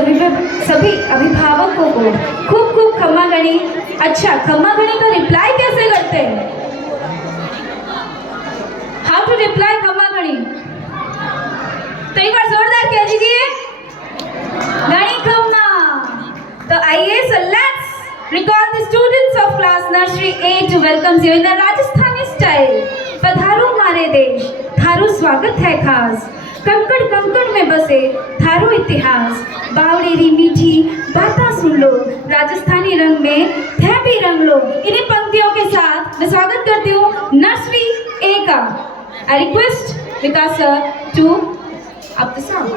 सभी अभिभावकों को खूब खूब खम्मा गणी। अच्छा, खम्मा गणी का रिप्लाई कैसे करते हैं? हाउ टू रिप्लाई खम्मा गणी? तो एक बार जोरदार कह दीजिए, गणी खम्मा। तो आइए, so let's recall the students of class nursery 8 to welcome you in the Rajasthani style. पधारो हमारे देश, थारो स्वागत है खास। कंकड़ कंकड़ में बसे थारो इतिहास। बावड़ेरी मीठी बातें सुन लो, राजस्थानी रंग में थे भी रंग लो। इन्हीं पंक्तियों के साथ मैं स्वागत करती हूँ नर्सरी ए का। I request Vikas sir to up the song.